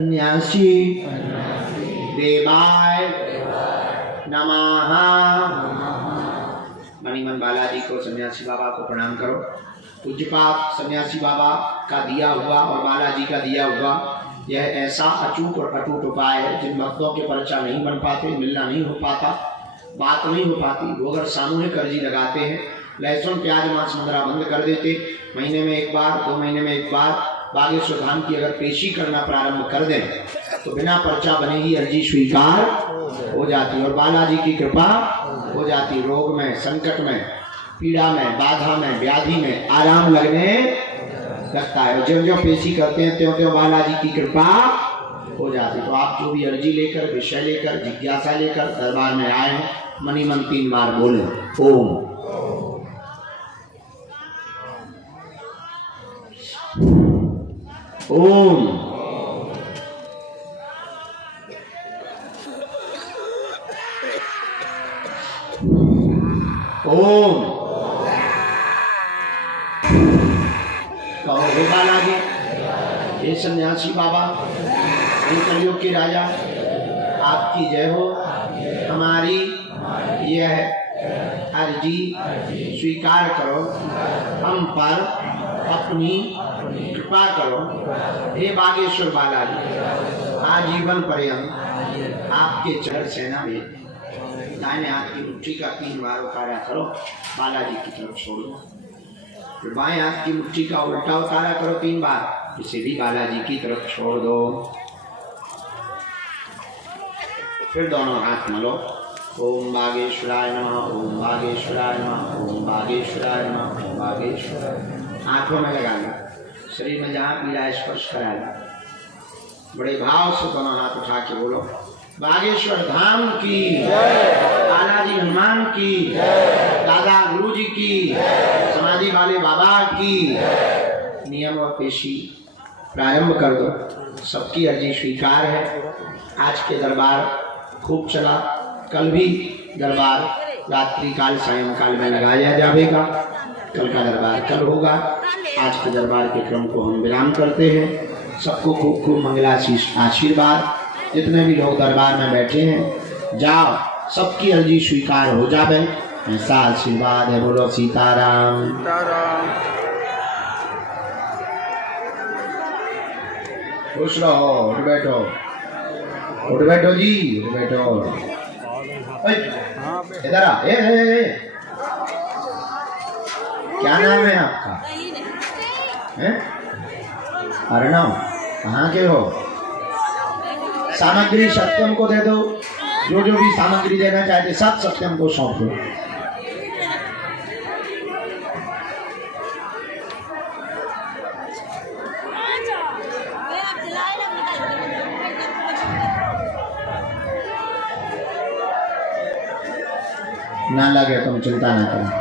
सन्यासी देवाय नमः। मणिमन बालाजी को, सन्यासी बाबा को प्रणाम करो। पूज्यपात सन्यासी बाबा का दिया हुआ और बालाजी का दिया हुआ यह ऐसा अचूक और अटूट उपाय है जिन भक्तों के पर्चा नहीं बन पाते, मिलना नहीं हो पाता, बात नहीं हो पाती, वो अगर सामूहिक अर्जी लगाते हैं, लहसुन प्याज मांस मुद्रा बंद कर देते, महीने में एक बार, 2 महीने में एक बार बागेश्वर धाम की अगर पेशी करना प्रारंभ कर दें तो बिना पर्चा बने ही अर्जी स्वीकार हो जाती और बालाजी की कृपा हो जाती। रोग में, संकट में, पीड़ा में, बाधा में, व्याधि में आराम लगने लगता है। जो जो पेशी करते हैं त्यों त्यों बालाजी की कृपा हो जाती। तो आप जो भी अर्जी लेकर, विषय लेकर, जिज्ञासा लेकर दरबार में आए हैं, मनी मन 3 बार बोले ओम। ओम ओम। कहो हे बालाजी, हे सन्यासी बाबा, हे कलयुग के राजा, आपकी जय हो। हमारी यह अर्जी स्वीकार करो, हम पर अपनी कृपा करो। हे बागेश्वर बालाजी, आजीवन पर्यंत आपके चरण सेना में दाहिने हाथ की मुट्ठी का 3 बार उतारा करो, बालाजी की तरफ छोड़ दो। फिर बाएं हाथ की मुट्ठी का उल्टा उतारा करो 3 बार, इसे भी बालाजी की तरफ छोड़ दो। फिर दोनों हाथ मलो। ओम बागेश्वराय नमः, ओम बागेश्वराय नमः, ओम बागेश्वराय नमः, ओम बागेश्वराय। आंखों में लगा लो, शरीर में जहाँ पीड़ा स्पर्श करा लो, बड़े भाव से दोनों हाथ उठा के बोलो बागेश्वर धाम की जय, बालाजी हनुमान की जय, दादा गुरु जी की जय, समाधि वाले बाबा की जय। नियम और पेशी प्रारंभ कर दो। सबकी अर्जी स्वीकार है। आज के दरबार खूब चला, कल भी दरबार रात्रि काल सायंकाल में लगाया जाएगा। कल का दरबार कल होगा। आज के दरबार के क्रम को हम विराम करते हैं। सबको खूब खूब मंगलाशीष आशीर्वाद। जितने भी लोग दरबार में बैठे हैं, जाओ, सबकी अर्जी स्वीकार हो जाए, ऐसा आशीर्वाद है। बोलो सीताराम। खुश रहो। उठ बैठो, उठ बैठो जी, उठ बैठो। इधर आ। क्या नाम है आपका? अर्णव। कहाँ के हो? सामग्री सत्यम को दे दो। जो जो भी सामग्री देना चाहते सब सत्यम को सौंप दो। ना लगे तुम चिंता ना करो।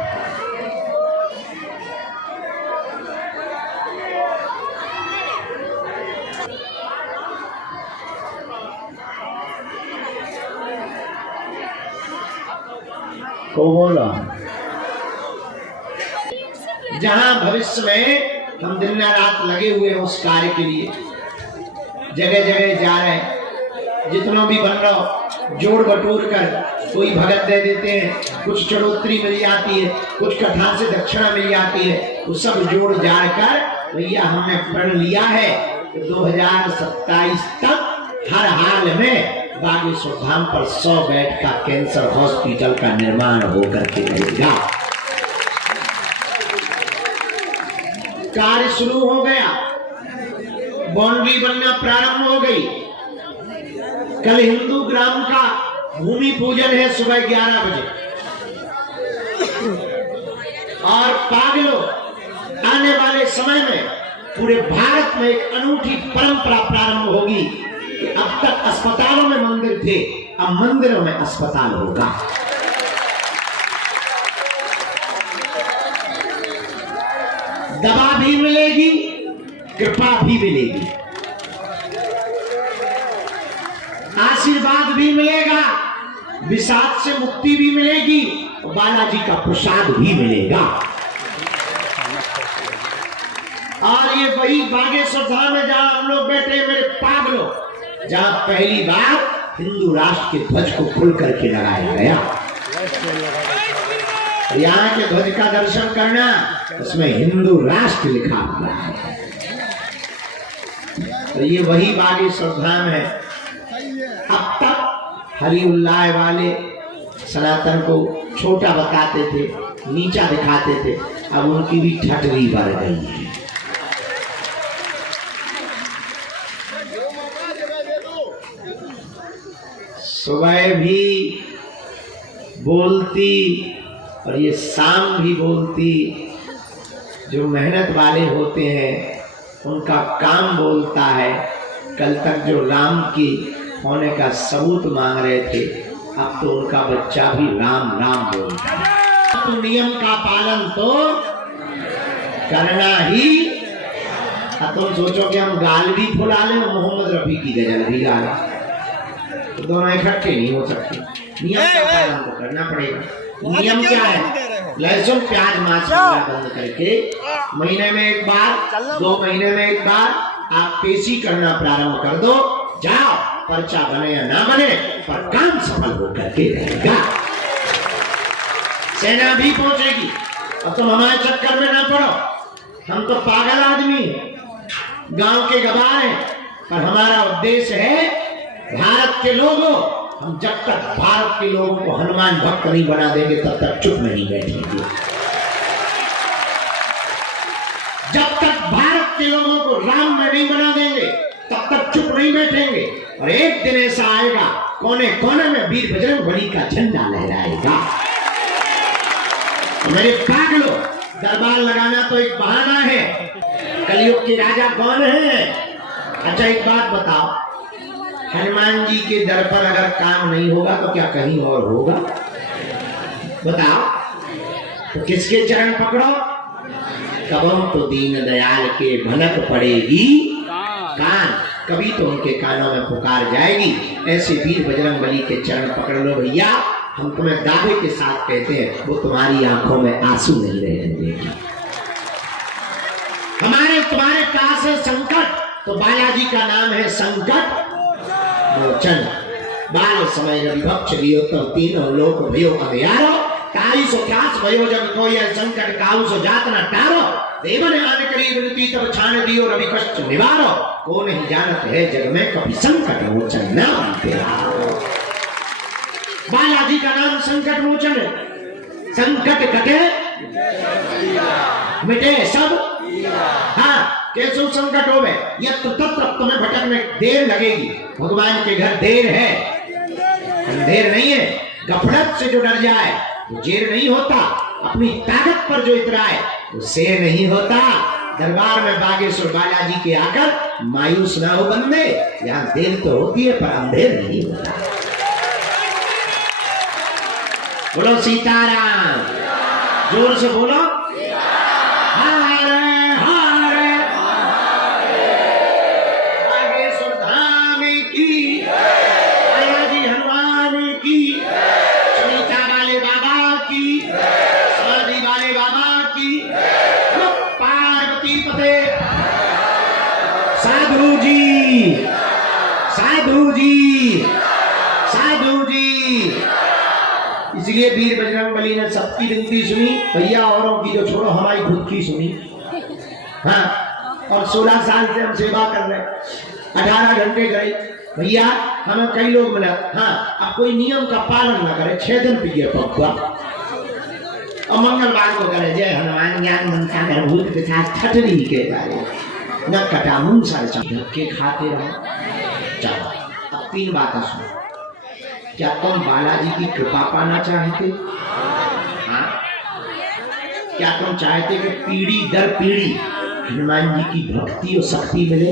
को बोला जहां भविष्य में हम दिन रात लगे हुए हैं उस कार्य के लिए, जगह जगह जा रहे हैं। जितना भी बन रहा हो जोड़ बटोर कर कोई भगत दे देते हैं, कुछ चढ़ोतरी मिल जाती है, कुछ कथा से दक्षिणा मिल जाती है। वो सब जोड़ जाड़ कर भैया हमने प्रण लिया है कि 2027 तक हर हाल में बागेश्वर धाम पर 100 बेड का कैंसर हॉस्पिटल का निर्माण होकर के रहेगा। कार्य शुरू हो गया, बाउंड्री बनना प्रारंभ हो गई। कल हिंदू ग्राम का भूमि पूजन है सुबह 11 बजे। और पागलों, आने वाले समय में पूरे भारत में एक अनूठी परंपरा प्रारंभ होगी कि अब तक अस्पतालों में मंदिर थे, अब मंदिरों में अस्पताल होगा। दवा भी मिलेगी, कृपा भी मिलेगी, आशीर्वाद भी मिलेगा, विषाद से मुक्ति भी मिलेगी, बालाजी का प्रसाद भी मिलेगा। और ये वही बागेश्वर धाम है जहां हम लोग बैठे, मेरे पागलों, जहां पहली बार हिंदू राष्ट्र के ध्वज को खुल करके लगाया गया। यहाँ के ध्वज का दर्शन करना, उसमें हिंदू राष्ट्र लिखा हुआ है। तो ये वही बागेश्वर धाम है। अब तक हरि उल्लाह वाले सनातन को छोटा बताते थे, नीचा दिखाते थे, अब उनकी भी ठटरी बढ़ गई है। सुबह भी बोलती और ये शाम भी बोलती। जो मेहनत वाले होते हैं उनका काम बोलता है। कल तक जो राम की होने का सबूत मांग रहे थे, अब तो उनका बच्चा भी राम राम बोलता है। तो नियम का पालन तो करना ही। तुम सोचो कि हम गाल भी फुला लें, मोहम्मद रफी की गजल भी गा लें, तो दोनों इकट्ठे नहीं हो सकते। नियम का पालन तो करना पड़ेगा। नियम क्या है? लहसुन प्याज मांस बंद करके महीने में एक बार, 2 महीने में एक बार आप पेशी करना प्रारंभ कर दो। जाओ, पर्चा बने या ना बने, पर काम सफल होकर के रहेगा। सेना भी पहुंचेगी। अब तुम हमारे चक्कर में ना पड़ो। हम तो पागल आदमी हैं, गांव के गवार हैं, पर हमारा उद्देश्य है भारत के लोगों, हम जब तक भारत के लोगों को हनुमान भक्त नहीं बना देंगे तब तक चुप नहीं बैठेंगे। जब तक भारत के लोगों को राम में नहीं बना देंगे तब तक चुप नहीं बैठेंगे। और एक दिन ऐसा आएगा, कोने कोने में वीर बजरंगबली का झंडा लहराएगा। मेरे पागलों, दरबार लगाना तो एक बहाना है। कलयुग के राजा कौन है? अच्छा एक बात बताओ, हनुमान जी के दर पर अगर काम नहीं होगा तो क्या कहीं और होगा? बताओ। तो किसके चरण पकड़ो? कबम तो दीन दयाल के भनक पड़ेगी कान, कभी तो उनके कानों में पुकार जाएगी। ऐसे वीर बजरंगबली के चरण पकड़ लो भैया। हम तुम्हें दावे के साथ कहते हैं, वो तुम्हारी आंखों में आंसू नहीं रहने देगी। हमारे तुम्हारे पास है संकट, तो बालाजी का नाम है संकट मोचन। बाल समय विभक्ष लियो तो तीनों लोक भयो अंधियारो, ताई सो त्रास भयो जब कोई संकट काऊ सो जात न टारो। देवन आन करी विनती तब छान दियो रवि कष्ट निवारो। को नहीं जानत है जग में कभी संकट मोचन नाम तेरा। बालाजी का नाम संकट मोचन है। संकट कटे मिटे सब। हाँ, कैसे संकट हो गए, यत्र तत्र तुम्हें भटकने देर लगेगी। भगवान के घर देर है, अंधेर नहीं है। गफलत से जो डर जाए वो जेर नहीं होता। अपनी ताकत पर जो इतराए वो शेर नहीं होता। दरबार में बागेश्वर बालाजी के आकर मायूस ना हो बंदे। यहाँ देर तो होती है पर अंधेर नहीं होता। बोलो सीताराम, जोर से बोलो। साधु जी, साधु जी, साधु जी। इसलिए वीर बजरंगबली ने सबकी विनती सुनी भैया, औरों की जो छोड़ो, हमारी खुद की सुनी। हाँ, और 16 साल से हम सेवा कर रहे, 18 घंटे गए भैया। हमें कई लोग मिला। हाँ, अब कोई नियम का पालन ना करे, 6 दिन पिए पक्का, और मंगलवार को करे जय हनुमान ज्ञान मनसा कर भूत पिता ठटरी के बारे न कटा मुंह सारे धक्के खाते रहो। चलो, अब 3 बातें सुनो। क्या तुम बालाजी की कृपा पाना चाहते? हाँ, क्या तुम चाहते कि पीढ़ी दर पीढ़ी हनुमान जी की भक्ति और शक्ति मिले?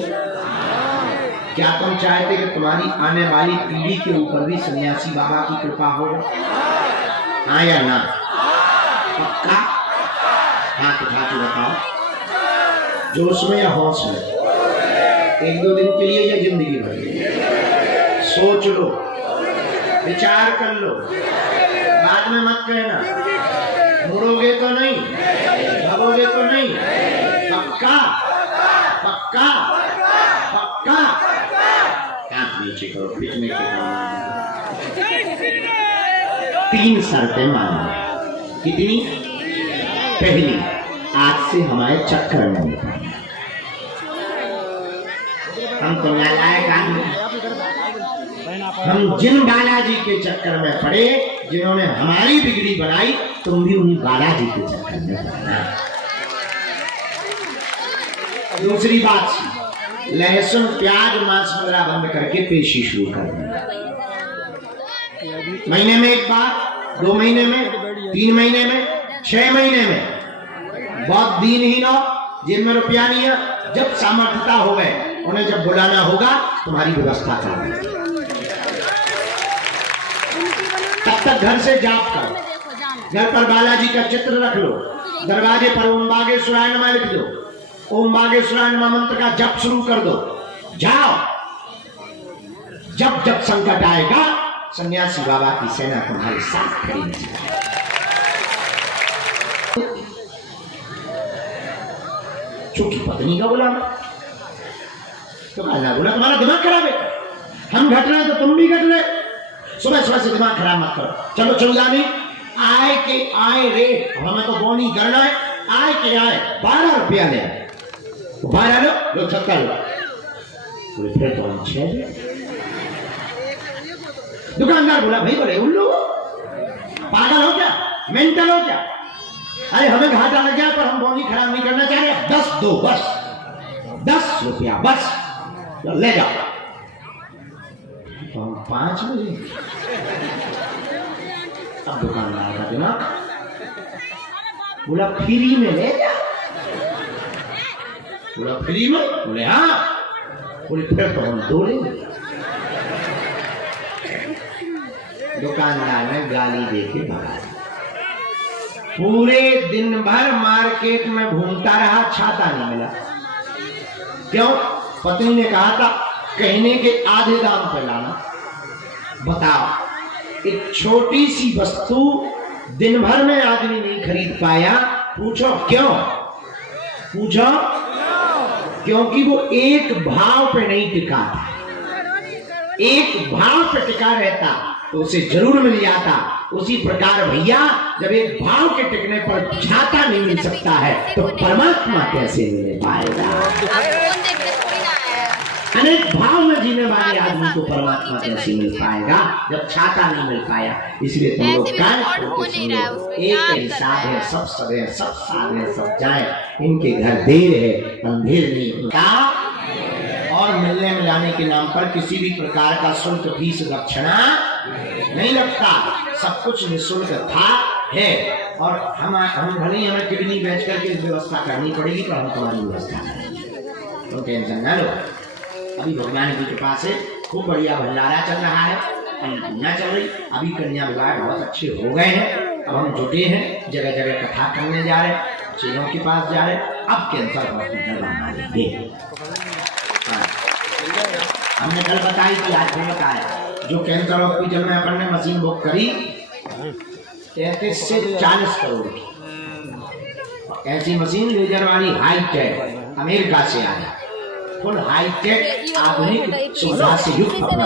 क्या तुम चाहते कि तुम्हारी आने वाली पीढ़ी के ऊपर भी सन्यासी बाबा की कृपा होगा? हाँ या ना? पक्का? हाथ उठा के बताओ, जोश में या होश में? 1-2 दिन के लिए या जिंदगी भर? सोच लो, विचार कर लो, बाद में मत कहना। मुड़ोगे तो नहीं, भागोगे तो नहीं। पक्का? पक्का? पक्का? हाँ, नीचे करो, पिटने के काम। 3 शर्तें मानो। कितनी? पहली, आज से हमारे चक्कर में नहीं पड़ना। हम तो नालायक आदमी, हम जिन बालाजी के चक्कर में पड़े जिन्होंने हमारी बिगड़ी बनाई, तुम भी उन्हीं बालाजी के चक्कर में पड़ना। दूसरी बात, लहसुन प्याज मांस वगैरह बंद करके पेशी शुरू कर देना। महीने में एक बार, 2 महीने में, 3 महीने में, 6 महीने में। बहुत दिन ही ना, जेब में रुपया नहीं है, जब सामर्थ्यता हो गए उन्हें जब बुलाना होगा तुम्हारी व्यवस्था कर, तब तक घर से जाप करो। घर पर बालाजी का चित्र रख लो, दरवाजे पर ओम बागेश्वराय नमः लिख दो, ओम बागेश्वराय नमः मंत्र का जप शुरू कर दो। जाओ, जब जब संकट आएगा सन्यासी बाबा की सेना तुम्हारे साथ खड़ी है। चूंकि पत्नी का गुलाम तो बोला तुम्हारा दिमाग खराब है, हम घट रहे हैं तो तुम भी घट रहे। सुबह सुबह से दिमाग खराब मत करो। चलो चौधानी, आए के आए रेट, हमें तो बोनी करना है। आए के आए 12 रुपया ले, 12 लो 70 लो, फिर तो हम 6 ले। दुकानदार बोला भाई बोले उल्लू पागल हो क्या, मेंटल हो क्या? अरे हमें घाटा लग गया पर हम बोनी खराब नहीं करना चाह रहे। 10 दो बस, 10 रुपया बस, ले जाओ। तो हम 5 बजे, अब दुकानदार का दिमाग बोला फ्री में ले जा। बोला फ्री में? बोले हाँ। बोले फिर तो हम 2 लेंगे। दुकानदार ने गाली देके भगा। पूरे दिन भर मार्केट में घूमता रहा, छाता नहीं मिला। क्यों? पत्नी ने कहा था कहने के आधे दाम पर लाना। बताओ, एक छोटी सी वस्तु दिन भर में आदमी नहीं खरीद पाया। पूछो क्यों? पूछो क्योंकि वो एक भाव पे नहीं टिका था। एक भाव पे टिका रहता तो उसे जरूर मिल जाता। उसी प्रकार भैया, जब एक भाव के टिकने पर छाता नहीं मिल सकता है तो परमात्मा कैसे मिल पाएगा? अनेक भाव में जीने वाले आदमी को परमात्मा कैसे मिल पाएगा जब छाता नहीं मिल पाया? इसलिए तुम लोग एक हिसाब है, सब सब है, सब साध है, सब जाए। इनके घर देर है, अंधेर नहीं का। और मिलने मिलाने के नाम पर किसी भी प्रकार का शुल्क, फीस, दक्षिणा नहीं लगता। सब कुछ निःशुल्क था है। और हम भले ही हमें किडनी बेच करके व्यवस्था करनी पड़ेगी तो हम तुम्हारी व्यवस्था करेंगे, तो टेंशन न लो। अभी भगवान जी के पास है, खूब बढ़िया भंडारा चल रहा है, कन्या चल रही। अभी कन्या विवाह बहुत अच्छे हो गए हैं। अब हम जुटे हैं, जगह जगह कथा करने जा रहे हैं, चेलों के पास जा रहे हैं। अब कैंसर हॉस्पिटल बना लेंगे। हमने कल बताई थी, आज भी बताया। जो कैंसर हॉस्पिटल में अपन ने मशीन बुक करी 33 से 40 करोड़ की, ऐसी मशीन लेजर वाली हाईटेक अमेरिका से आई, फुल हाईटेक आधुनिक सुविधा से युक्त।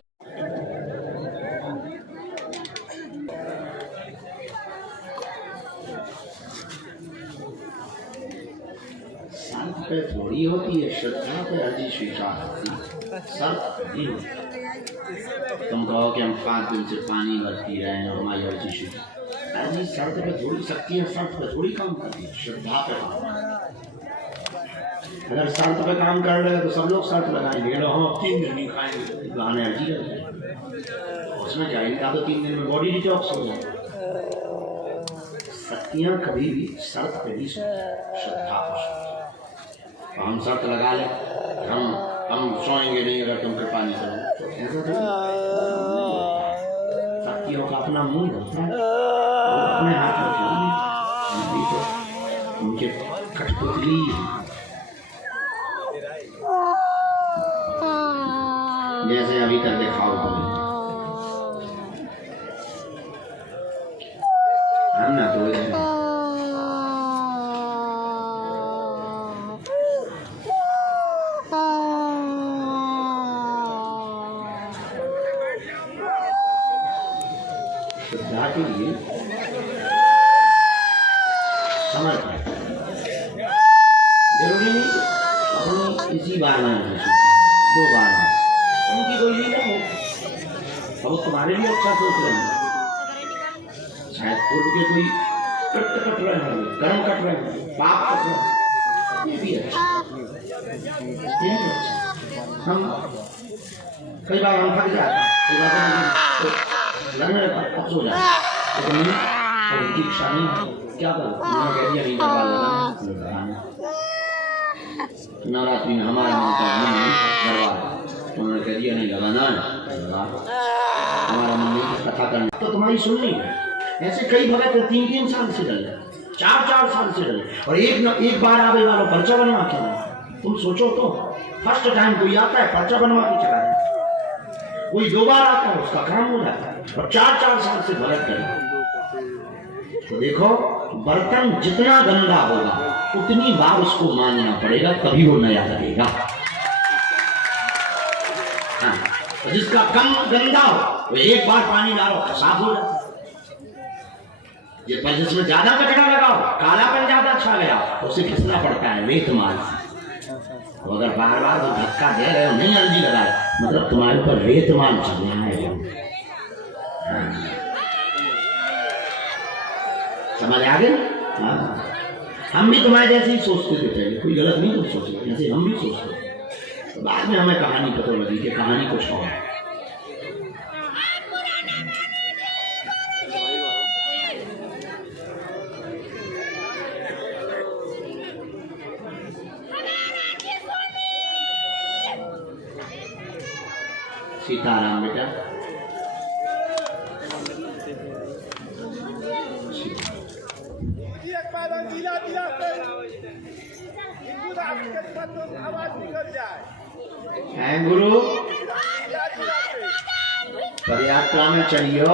पे थोड़ी होती है, श्रद्धा पे अर्जी स्वीकार होती है, शर्त नहीं होती। तुम कहो कि हम 5 दिन से पानी भरती रहे हैं, हमारी अर्जी स्वीकार, अर्जी शर्त पे थोड़ी सकती है, शर्त पे थोड़ी काम करती है, श्रद्धा पे काम। अगर शर्त पे काम कर रहे हैं तो सब लोग शर्त लगाएंगे, हम अब 3 दिन नहीं खाएंगे, बहाने अर्जी कर देंगे। उसमें क्या, इनका तो 3 दिन में बॉडी डिटॉक्स हो जाए। शक्तियाँ कभी भी शर्त पे नहीं सुनती, श्रद्धा पर। हम शर्त लगा ले, हम सोएंगे नहीं अगर तुम कृपा नहीं करो, तो ऐसा तो शक्तियों का अपना मुंह होता है, अपने हाथ में चलेंगे तो उनके कठपुतली। जैसे अभी कर दिखाओ हम ना तो श्रद्धा के लिए समर्पण जरूरी नहीं अपनी इसी बार में 2 बार में उनकी कोई लीला हो। अब तुम्हारे लिए अच्छा सोच रहे हैं, शायद पूर्व के कोई कट रहे हैं, कर्म कट रहे हैं, पाप कट रहे हैं, ये भी अच्छा। हम कई बार हम थक जाते हैं, कई बार लगने लगता हो जाता है, लेकिन उनकी इच्छा नहीं, क्या करो, उन्होंने कह दिया नहीं नवरात्रि में हमारा मन दरबार, उन्होंने कह दिया नहीं लगाना हमारा मन नहीं कथा करना, तो तुम्हारी सुननी है। ऐसे कई भगत 3-3 साल से डले, 4-4 साल से डले, और एक बार आवे वालों पर्चा बनवा के लाए। तुम सोचो तो, फर्स्ट टाइम कोई आता है पर्चा बनवा के चला जाए, कोई 2 बार आता है उसका काम हो जाता है, और 4-4 साल से भगत करे। तो देखो बर्तन जितना गंदा होगा उतनी बार उसको मानना पड़ेगा, तभी वो नया लगेगा। हाँ, तो जिसका कम गंदा हो वो एक बार पानी डालो साफ हो जाता है। जिसमें ज्यादा कचरा लगाओ, कालापन ज्यादा छा गया, उसे घिसना पड़ता है रेत माल से। तो अगर बार बार वो धक्का दे रहे हो, नहीं अर्जी लगा रहे, मतलब तुम्हारे ऊपर रेत माल चलना है। समझ आ गए? हाँ, हम भी तुम्हारे जैसे ही सोचते थे पहले, कोई गलत नहीं कुछ सोचते, जैसे हम भी सोचते। तो बाद में हमें कहानी पता लगी कि कहानी कुछ और है। सीताराम बेटा, हैं गुरु पदयात्रा में चलियो,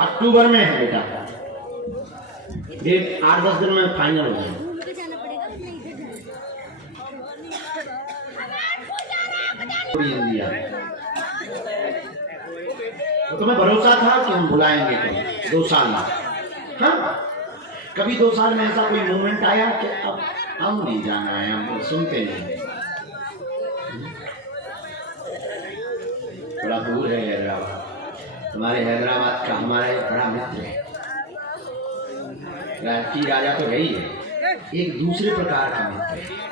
अक्टूबर में है बेटा, डेट 8-10 दिन में फाइनल हो जाएगा। तो तुम्हें भरोसा था कि हम बुलाएंगे तो 2 साल में। हाँ, कभी 2 साल में ऐसा कोई मोमेंट आया कि अब हम नहीं जाना है, हम सुनते नहीं। बड़ा दूर है हैदराबाद, तुम्हारे हैदराबाद का हमारा एक बड़ा मित्र है, राजकीय राजा तो है ही है, एक दूसरे प्रकार का मित्र है।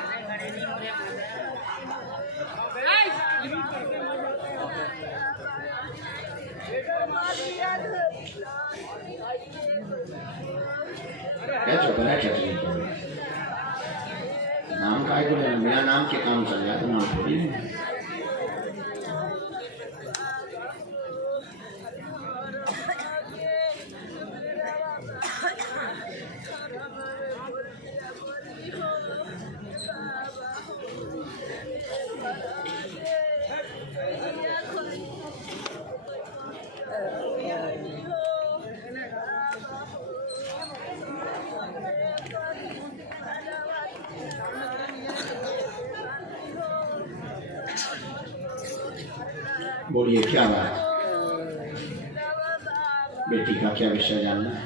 नाम का है, मेरा नाम के काम चल जाए तो नाम थोड़ी है। बोलिए क्या बात, बेटी का क्या विषय जानना है?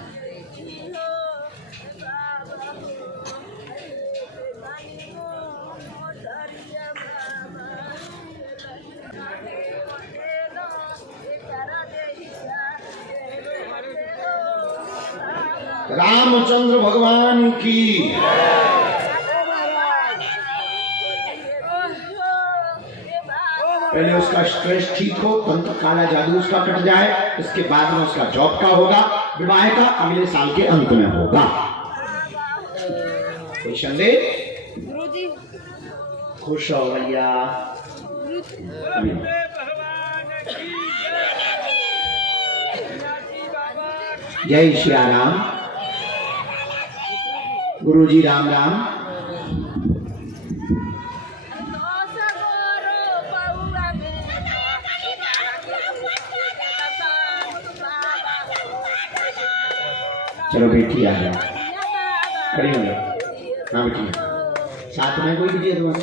रामचंद्र भगवान की पहले उसका स्ट्रेस ठीक हो, तंत्र काला जादू उसका कट जाए, इसके बाद में उसका जॉब का होगा, विवाह का अगले साल के अंत में होगा। कोई संदेह? खुश हो भैया। जय श्री राम। गुरुजी राम राम। चलो बेटी आ गया, खड़ी हो जाओ। हाँ बेटी, साथ में कोई दीजिए तुम्हें।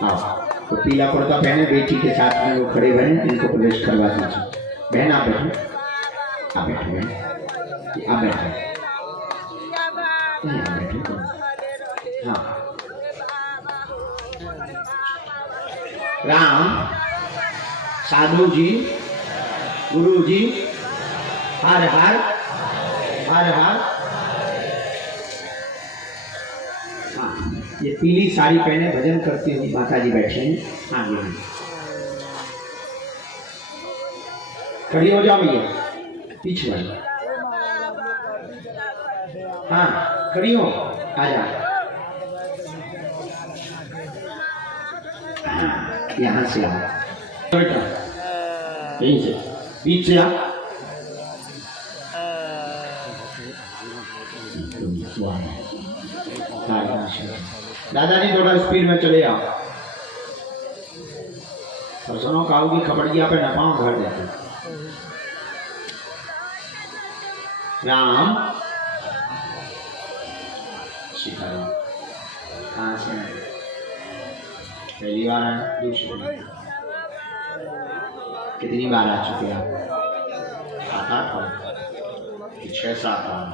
हाँ, तो पीला कुर्ता पहने बेटी के साथ में वो खड़े हुए हैं, इनको प्रवेश करवा दीजिए। बहन आप बैठो, आप बैठो बहन, आप बैठो, आप बैठो। हाँ, राम, साधु जी, गुरु जी, हर हर हर हर। हाँ, ये पीली साड़ी पहने भजन करती हुई माता जी बैठी हैं। हाँ जी, खड़ी हो जाओ भैया, पीछे वाली। हाँ खड़ी हो, आ जा। हाँ, यहाँ से आ बेटा, यहीं से बीच से आ। दादाजी थोड़ा स्पीड में चले आओ। परसों काऊ की खपड़िया पे न पाओ घर जाते। राम सीताराम, कहाँ से पहली बार आए? दूसरी? कितनी बार आ चुके आप? 7-8 बार, 6-7 बार।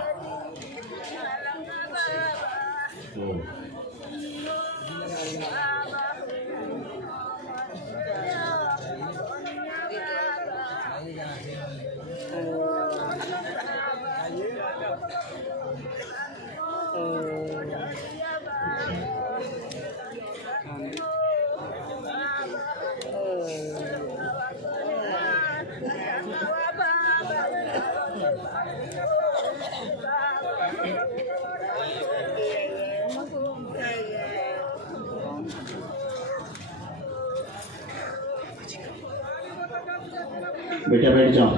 बेटा बैठ जाओ।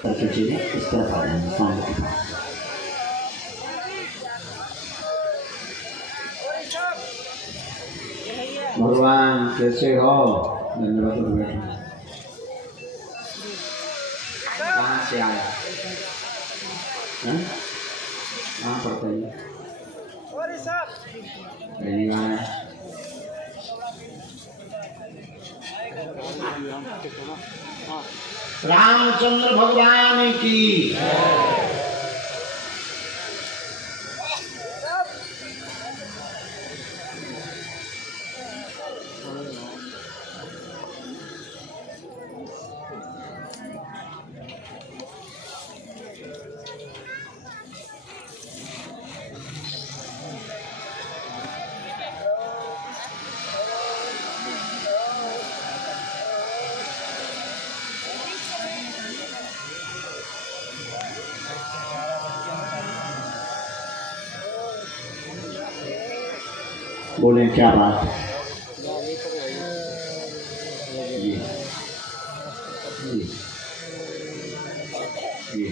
इस तरफ आ जाएंगे सामने के पास। भगवान कैसे हो? धन्यवाद। बैठे कहाँ से आया? कहाँ पड़ता है? पहली बार है। रामचंद्र भगवान की। बोले क्या बात है? जी जी जी।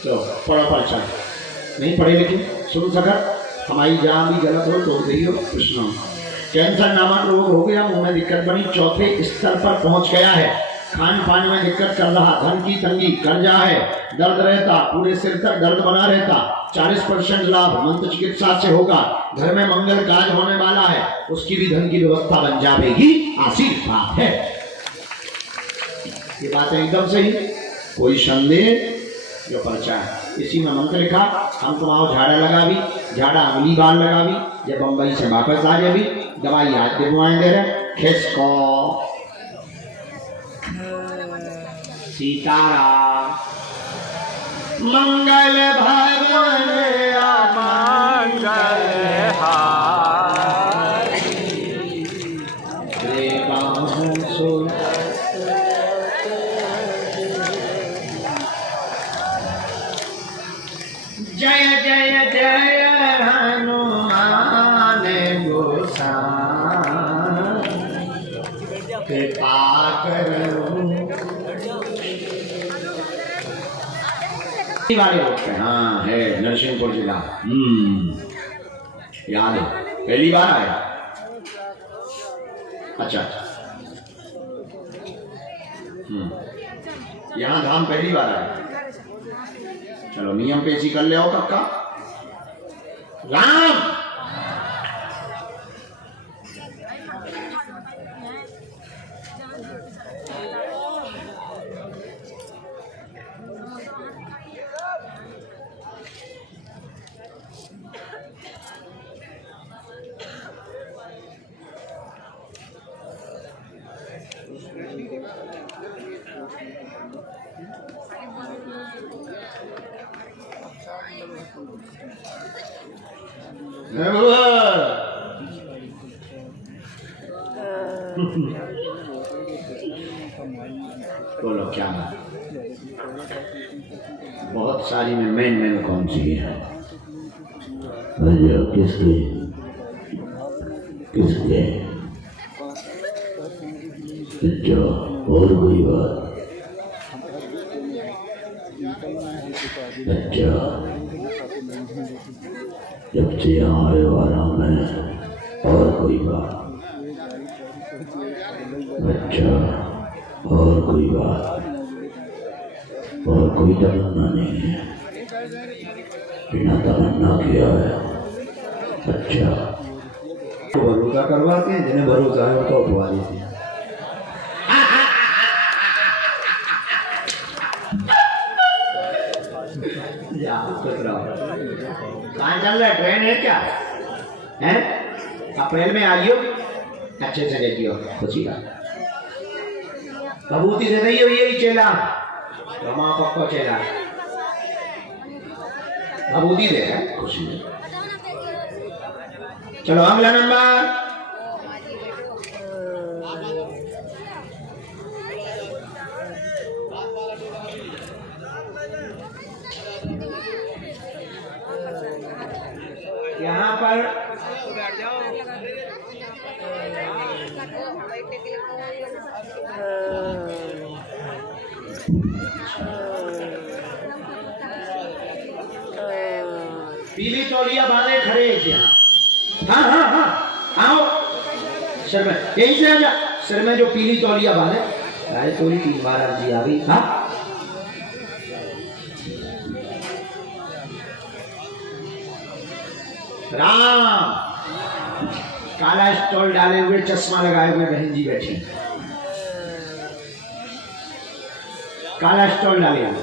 तो पढ़ा पाचा नहीं पढ़े लेकिन सुन सका। हमारी जहाँ भी गलत हो तो गई हो कृष्ण। कैंसर नामक रोग हो गया, मुंह में दिक्कत बनी, चौथे स्तर पर पहुंच गया है। खान पान में दिक्कत कर रहा, धन की तंगी, कर्जा है, दर्द रहता, पूरे सिर तक दर्द बना रहता। 40% लाभ मंत्र चिकित्सा से होगा। घर में मंगल काज होने वाला है, उसकी भी धन की व्यवस्था बन जाएगी। आशीर्वाद है। ये बात है एकदम सही, कोई संदेह जो पर्चा है। इसी में मंत्र लिखा, हम तुम्हारा झाड़ा लगा भी, झाड़ा अगली बार लगा भी, जब बम्बई से वापस आ जाए भी दवाई आज दिलवाएं दे रहे। खिसको सीताराम मंगल भवन मंगल जय जय जय हनुमान। कृपा करो। वाले लोग हैं, हाँ है नरसिंहपुर जिला। याद है, पहली बार आया। अच्छा यहाँ धाम पहली बार आया। चलो नियम पेशी कर ले आओ पक्का। राम बोलो क्या बात। बहुत सारी में मेन कौन सी है? किसके किसके? अच्छा और कोई बात? अच्छा जब से यहाँ आए आराम है और कोई बात? अच्छा और कोई बात? और कोई तमन्ना नहीं है? बिना तमन्ना किया है। अच्छा तो भरोसा करवाते हैं, जिन्हें भरोसा है वो तो उठवा देते हैं। कहाँ चल रहा है? ट्रेन है क्या? हैं? अप्रैल में आइयो, अच्छे से देखियो, खुशी का बबूती दे दी हुई है चेला, रमा पक्को चेला बबूती दे है खुशी में। चलो अगला नंबर। यहाँ पर पीली तौलिया बांधे खड़े हैं। हाँ हाँ हाँ आओ सर में, यही से आजा। सर में जो पीली तौलिया बांधे राय तोली 3 बार अर्जी आ गई। हाँ राम काला स्टॉल डाले हुए चश्मा लगाए हुए बहन जी बैठी, काला स्टॉल डाले हुए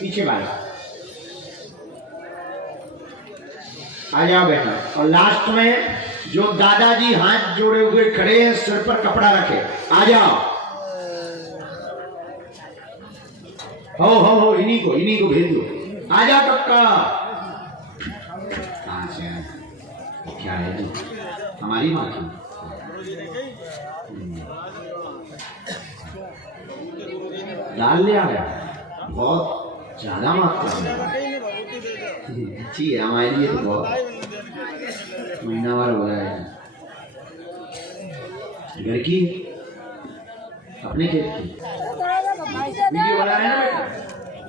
पीछे वाला आ जाओ बेटा। और लास्ट में जो दादाजी हाथ जोड़े हुए खड़े हैं, सिर पर कपड़ा रखे, आ जाओ। हो इन्हीं को भेज दो। आ जाओ कक्का। कहां से आए? क्या है जी? हमारी माँ की डाल लिया गया, बहुत ज्यादा मात्रा में अच्छी है हमारे लिए तो। बहुत महीना भर हो रहा है घर की, अपने खेत की वीडियो बना रहे हैं ना बेटा,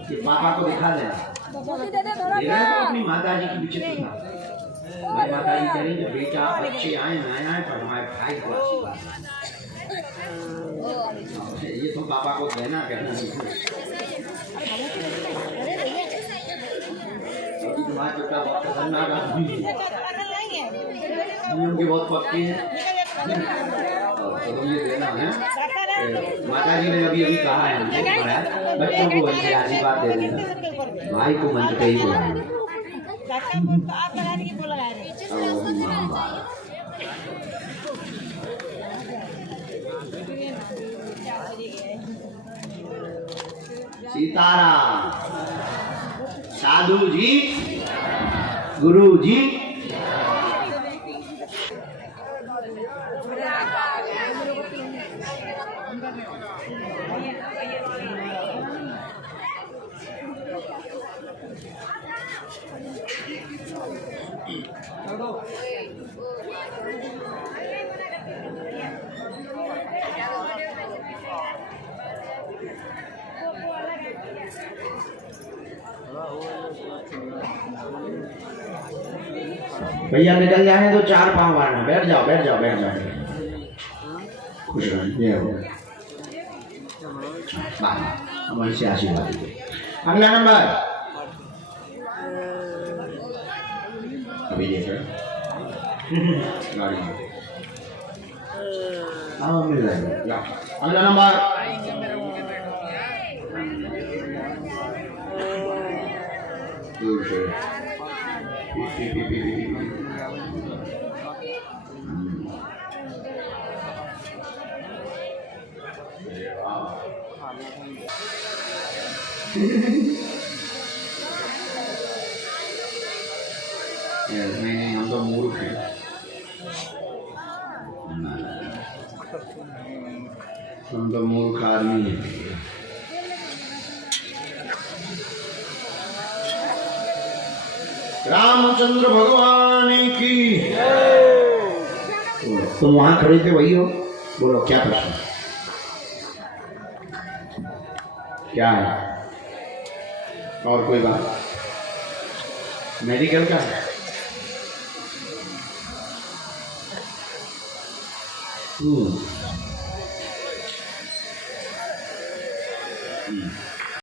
कि पापा को दिखा देना। तो अपनी माता जी की पीछे था, मेरी माता जी कह रही जब बेटा बच्चे आए ना आए पर हमारे भाई को अच्छी बात है, ये तो पापा को कहना बहुत खतरनाक आदमी उनके बहुत पक्के हैं। तो ये देना है, माता जी ने अभी कहा है हमको, बच्चों को वैसे आशीर्वाद दे देना, भाई को मंच पे ही बोला। सीताराम। साधु जी, गुरु जी, भैया निकल जाए तो 4 पाँव मारना। बैठ जाओ बैठ जाओ बैठ जाओ। खुश रहो। ये हो वहीं से आशीर्वाद दीजिए। अगला नंबर अभी देख गाड़ी हाँ मिल जाएगा। अगला नंबर दूर से नहीं हम तो मूर्ख हैं। हम तो मूर्ख आदमी हैं। रामचंद्र भगवान की। तुम वहां खड़े थे वही हो? बोलो क्या प्रश्न क्या है? और कोई बात? मेडिकल का है?